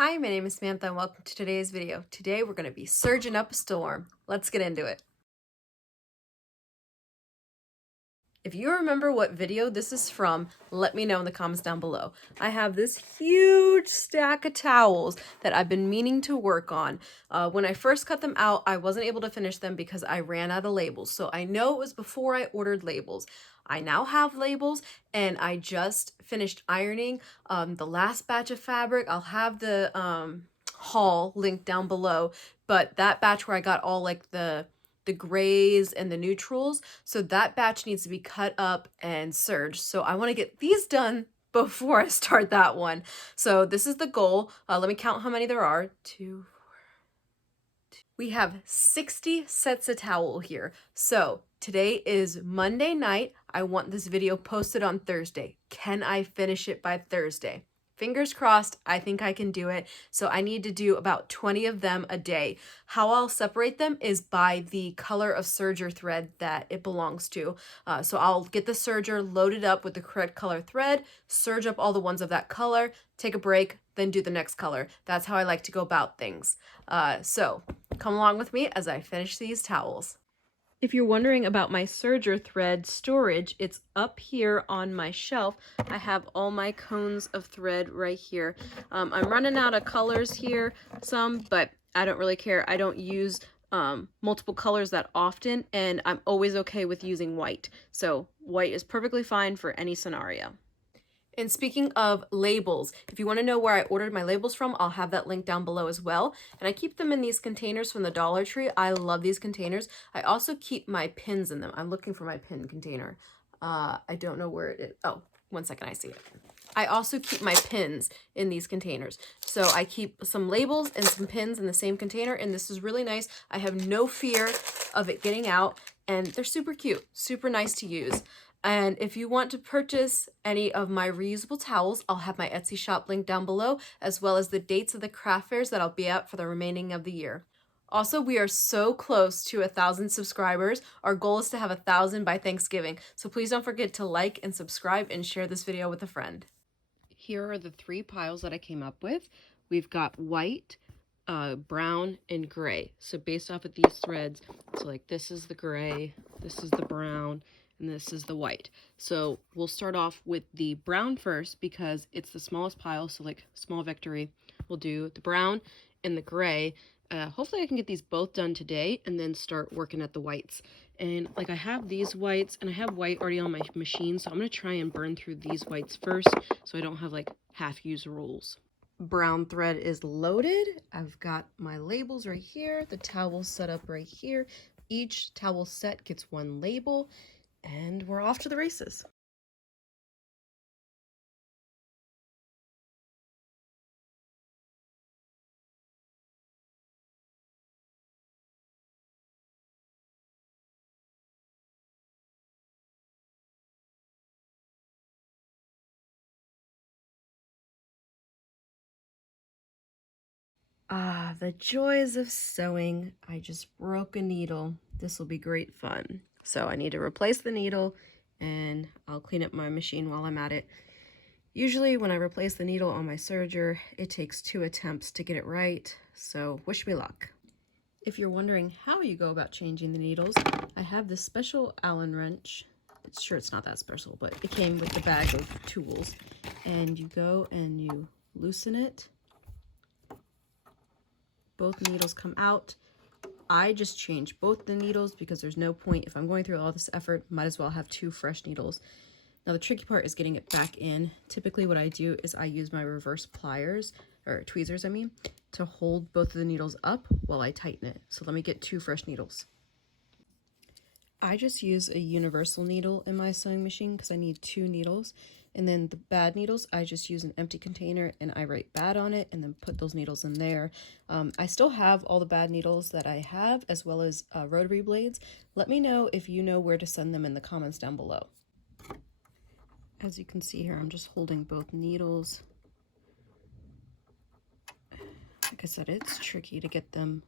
Hi, my name is Samantha and welcome to today's video. Today we're going to be surging up a storm. Let's get into it. If you remember what video this is from, let me know in the comments down below. I have this huge stack of towels that I've been meaning to work on. When I first cut them out, I wasn't able to finish them because I ran out of labels. So I know it was before I ordered labels. I now have labels and I just finished ironing the last batch of fabric. I'll have the haul linked down below, but that batch where I got all like the grays and the neutrals, so that batch needs to be cut up and serged. So I want to get these done before I start that one. So this is the goal. Let me count how many there are. We have 60 sets of towel here. So today is Monday night. I want this video posted on Thursday. Can I finish it by Thursday? Fingers crossed, I think I can do it. So I need to do about 20 of them a day. How I'll separate them is by the color of serger thread that it belongs to. So I'll get the serger loaded up with the correct color thread, serge up all the ones of that color, take a break, then do the next color. That's how I like to go about things. So come along with me as I finish these towels. If you're wondering about my serger thread storage, it's up here on my shelf. I have all my cones of thread right here. I'm running out of colors here, but I don't really care. I don't use multiple colors that often, and I'm always okay with using white. So white is perfectly fine for any scenario. And speaking of labels, if you want to know where I ordered my labels from, I'll have that link down below as well. And I keep them in these containers from the Dollar Tree. I love these containers. I also keep my pins in them. I'm looking for my pin container. I don't know where it is. Oh, 1 second, I see it. I also keep my pins in these containers. So I keep some labels and some pins in the same container, and this is really nice. I have no fear of it getting out, and they're super cute, super nice to use. And if you want to purchase any of my reusable towels, I'll have my Etsy shop linked down below, as well as the dates of the craft fairs that I'll be at for the remaining of the year. Also, we are so close to 1,000 subscribers. Our goal is to have 1,000 by Thanksgiving. So please don't forget to like and subscribe and share this video with a friend. Here are the 3 piles that I came up with. We've got white, brown, and gray. So based off of these threads, so like this is the gray, this is the brown, and this is the white. So we'll start off with the brown first because it's the smallest pile, so like small victory. We'll do the brown and the gray. Hopefully I can get these both done today and then start working at the whites. And like I have these whites and I have white already on my machine, so I'm going to try and burn through these whites first so I don't have like half-used rolls. Brown thread is loaded. I've got my labels right here, the towels set up right here. Each towel set gets 1 label. And we're off to the races. Ah, the joys of sewing. I just broke a needle. This will be great fun. So I need to replace the needle and I'll clean up my machine while I'm at it. Usually when I replace the needle on my serger, it takes 2 attempts to get it right, so wish me luck. If you're wondering how you go about changing the needles, I have this special Allen wrench. It's sure it's not that special, but it came with the bag of tools. And you go and you loosen it. Both needles come out. I just change both the needles because there's no point. If I'm going through all this effort, might as well have 2 fresh needles. Now the tricky part is getting it back in. Typically what I do is I use my reverse pliers, or tweezers I mean, to hold both of the needles up while I tighten it. So let me get 2 fresh needles. I just use a universal needle in my sewing machine because I need 2 needles. And then the bad needles, I just use an empty container and I write bad on it and then put those needles in there. I still have all the bad needles that I have, as well as rotary blades. Let me know if you know where to send them in the comments down below. As you can see here, I'm just holding both needles. Like I said, it's tricky to get them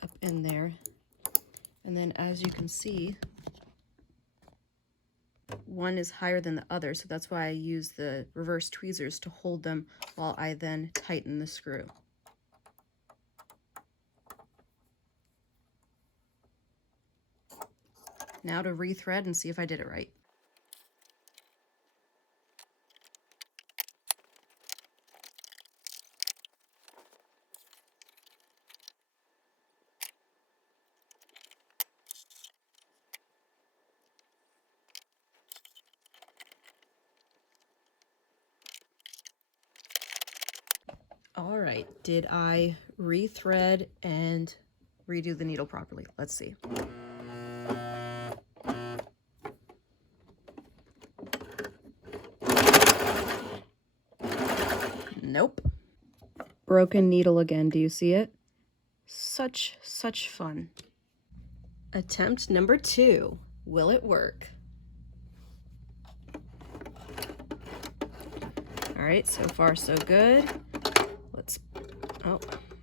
up in there. And then as you can see, one is higher than the other, so that's why I use the reverse tweezers to hold them while I then tighten the screw. Now to rethread and see if I did it right. All right, did I rethread and redo the needle properly? Let's see. Nope. Broken needle again, do you see it? Such fun. Attempt number 2. Will it work? All right, so far so good. Oh,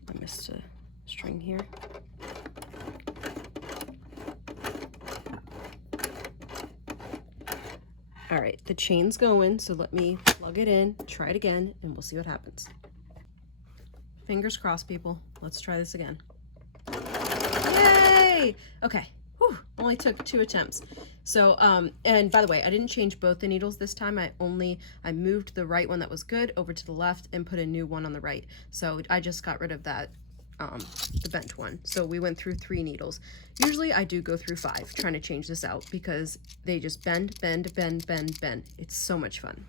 I missed a string here. All right, the chain's going, so let me plug it in, try it again, and we'll see what happens. Fingers crossed, people. Let's try this again. Yay! Okay, whew, only took 2 attempts. So, and by the way, I didn't change both the needles this time. I moved the right one that was good over to the left and put a new one on the right. So I just got rid of that, the bent one. So we went through 3 needles. Usually I do go through 5 trying to change this out because they just bend. It's so much fun.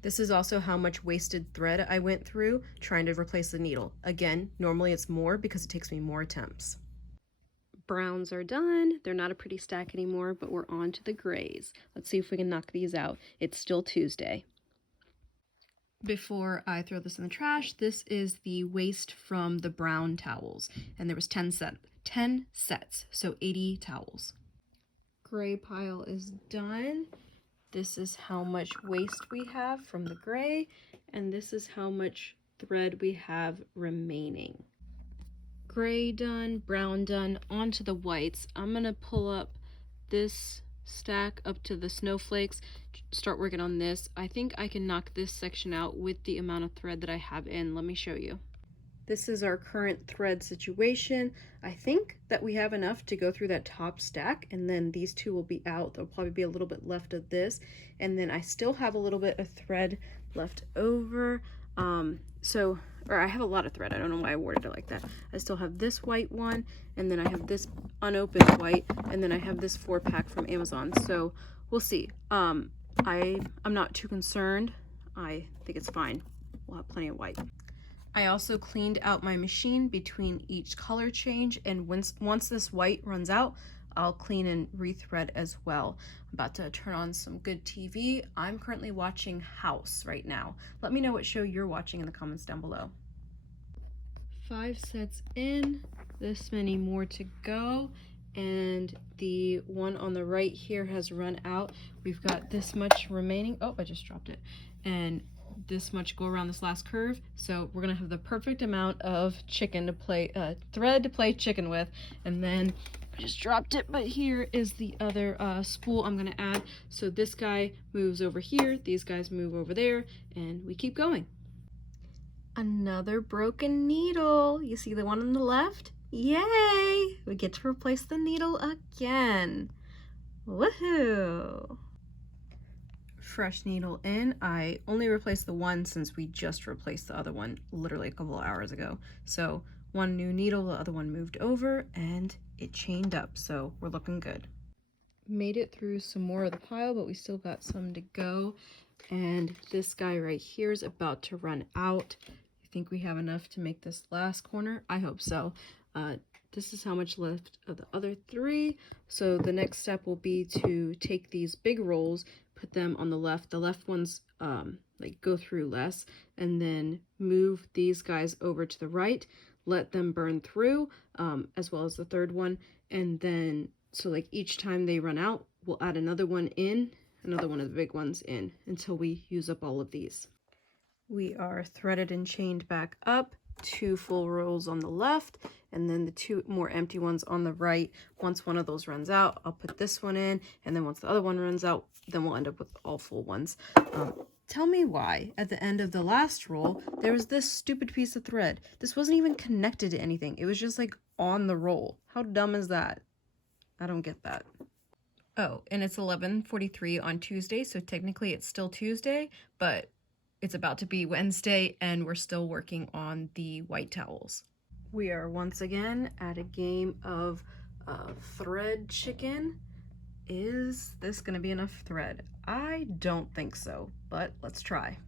This is also how much wasted thread I went through trying to replace the needle. Again, normally it's more because it takes me more attempts. Browns are done. They're not a pretty stack anymore, but we're on to the grays. Let's see if we can knock these out. It's still Tuesday. Before I throw this in the trash, this is the waste from the brown towels. And there was 10 sets, so 80 towels. Gray pile is done. This is how much waste we have from the gray, and this is how much thread we have remaining. Gray done, brown done, onto the whites. I'm gonna pull up this stack up to the snowflakes, start working on this. I think I can knock this section out with the amount of thread that I have in. Let me show you. This is our current thread situation. I think that we have enough to go through that top stack, and then these 2 will be out. There'll probably be a little bit left of this, and then I still have a little bit of thread left over. Or I have a lot of thread. I don't know why I worded it like that. I still have this white one, and then I have this unopened white, and then I have this 4-pack from Amazon. So we'll see. I'm not too concerned. I think it's fine. We'll have plenty of white. I also cleaned out my machine between each color change, and once this white runs out, I'll clean and rethread as well. I'm about to turn on some good TV. I'm currently watching House right now. Let me know what show you're watching in the comments down below. 5 sets in, this many more to go, and the one on the right here has run out. We've got this much remaining. Oh, I just dropped it. And this much go around this last curve, so we're gonna have the perfect amount of chicken to play thread to play chicken with. And then I just dropped it, but here is the other spool I'm gonna add. So this guy moves over here, these guys move over there, and we keep going. Another broken needle. You see the one on the left? Yay! We get to replace the needle again. Woohoo! Fresh needle in. I only replaced the one since we just replaced the other one literally a couple of hours ago. So one new needle, the other one moved over, and it chained up, so we're looking good. Made it through some more of the pile, but we still got some to go. And this guy right here is about to run out. I think we have enough to make this last corner. I hope so. This is how much left of the other 3. So the next step will be to take these big rolls, put them on the left. The left ones like go through less, and then move these guys over to the right, let them burn through, as well as the third one. And then, so like each time they run out, we'll add another one in, another one of the big ones in, until we use up all of these. We are threaded and chained back up. 2 full rolls on the left, and then the 2 more empty ones on the right. Once one of those runs out, I'll put this one in, and then once the other one runs out, then we'll end up with all full ones. Tell me why, at the end of the last roll, there was this stupid piece of thread. This wasn't even connected to anything. It was just like on the roll. How dumb is that? I don't get that. Oh, and it's 11:43 on Tuesday, so technically it's still Tuesday, but it's about to be Wednesday, and we're still working on the white towels. We are once again at a game of thread chicken. Is this gonna be enough thread? I don't think so, but let's try.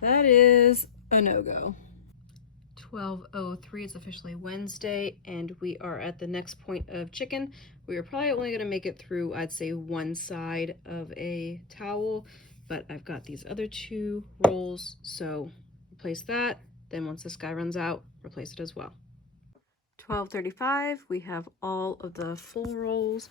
That is a no-go. 12:03, it's officially Wednesday, and we are at the next point of chicken. We are probably only going to make it through, I'd say, one side of a towel, but I've got these other 2 rolls, so replace that. Then once this guy runs out, replace it as well. 12:35, we have all of the full rolls.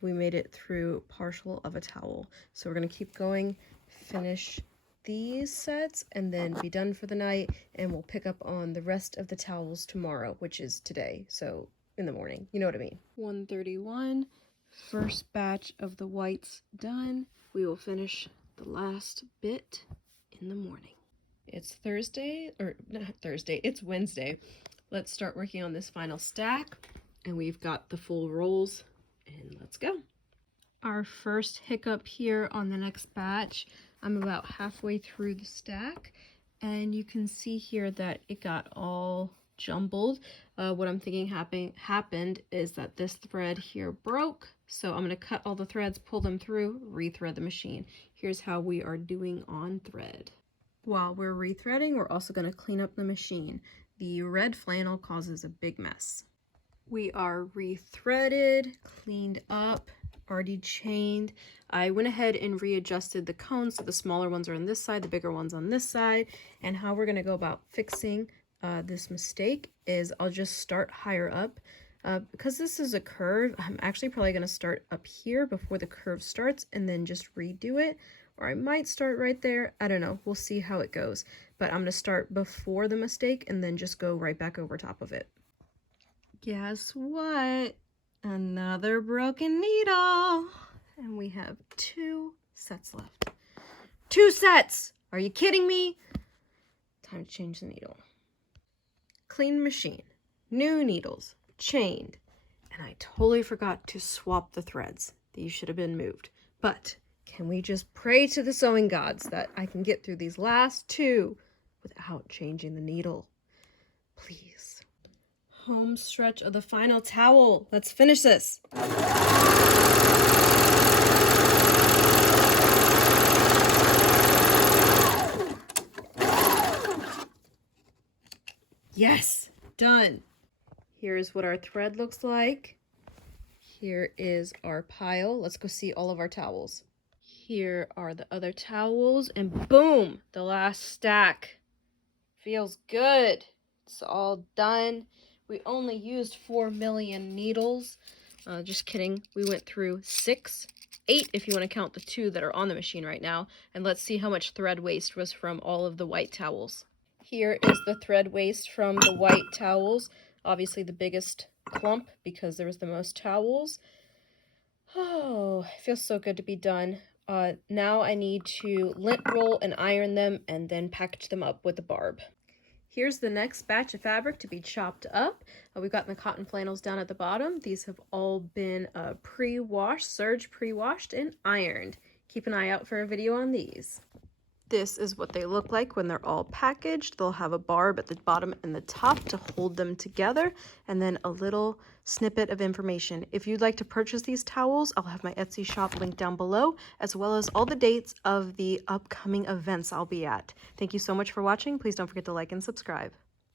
We made it through partial of a towel, so we're going to keep going, finish these sets, and then be done for the night, and we'll pick up on the rest of the towels tomorrow, which is today, so in the morning, you know what I mean. 1:31, first batch of the whites done. We will finish the last bit in the morning. It's Thursday, or not Thursday, it's Wednesday. Let's start working on this final stack, and we've got the full rolls, and let's go. Our first hiccup here on the next batch, I'm about halfway through the stack, and you can see here that it got all jumbled. What I'm thinking happened is that this thread here broke, so I'm going to cut all the threads, pull them through, rethread the machine. Here's how we are doing on thread. While we're rethreading, we're also going to clean up the machine. The red flannel causes a big mess. We are rethreaded, cleaned up, already chained. I went ahead and readjusted the cones, so the smaller ones are on this side, the bigger ones on this side. And how we're going to go about fixing this mistake is I'll just start higher up. Because this is a curve, I'm actually probably going to start up here before the curve starts and then just redo it. Or I might start right there. I don't know. We'll see how it goes. But I'm going to start before the mistake and then just go right back over top of it. Guess what? Another broken needle. And we have 2 sets left. 2 sets! Are you kidding me? Time to change the needle. Clean machine. New needles. Chained. And I totally forgot to swap the threads. These should have been moved. But can we just pray to the sewing gods that I can get through these last 2 without changing the needle? Please. Home stretch of the final towel. Let's finish this. Yes, done. Here's what our thread looks like. Here is our pile. Let's go see all of our towels. Here are the other towels, and boom, the last stack. Feels good. It's all done. We only used 4 million needles. Just kidding. We went through 6, 8 if you want to count the 2 that are on the machine right now. And let's see how much thread waste was from all of the white towels. Here is the thread waste from the white towels. Obviously the biggest clump because there was the most towels. Oh, it feels so good to be done. Now I need to lint roll and iron them and then package them up with a barb. Here's the next batch of fabric to be chopped up. We've got the cotton flannels down at the bottom. These have all been pre-washed, Serge pre-washed and ironed. Keep an eye out for a video on these. This is what they look like when they're all packaged. They'll have a barb at the bottom and the top to hold them together, and then a little snippet of information. If you'd like to purchase these towels, I'll have my Etsy shop linked down below, as well as all the dates of the upcoming events I'll be at. Thank you so much for watching. Please don't forget to like and subscribe.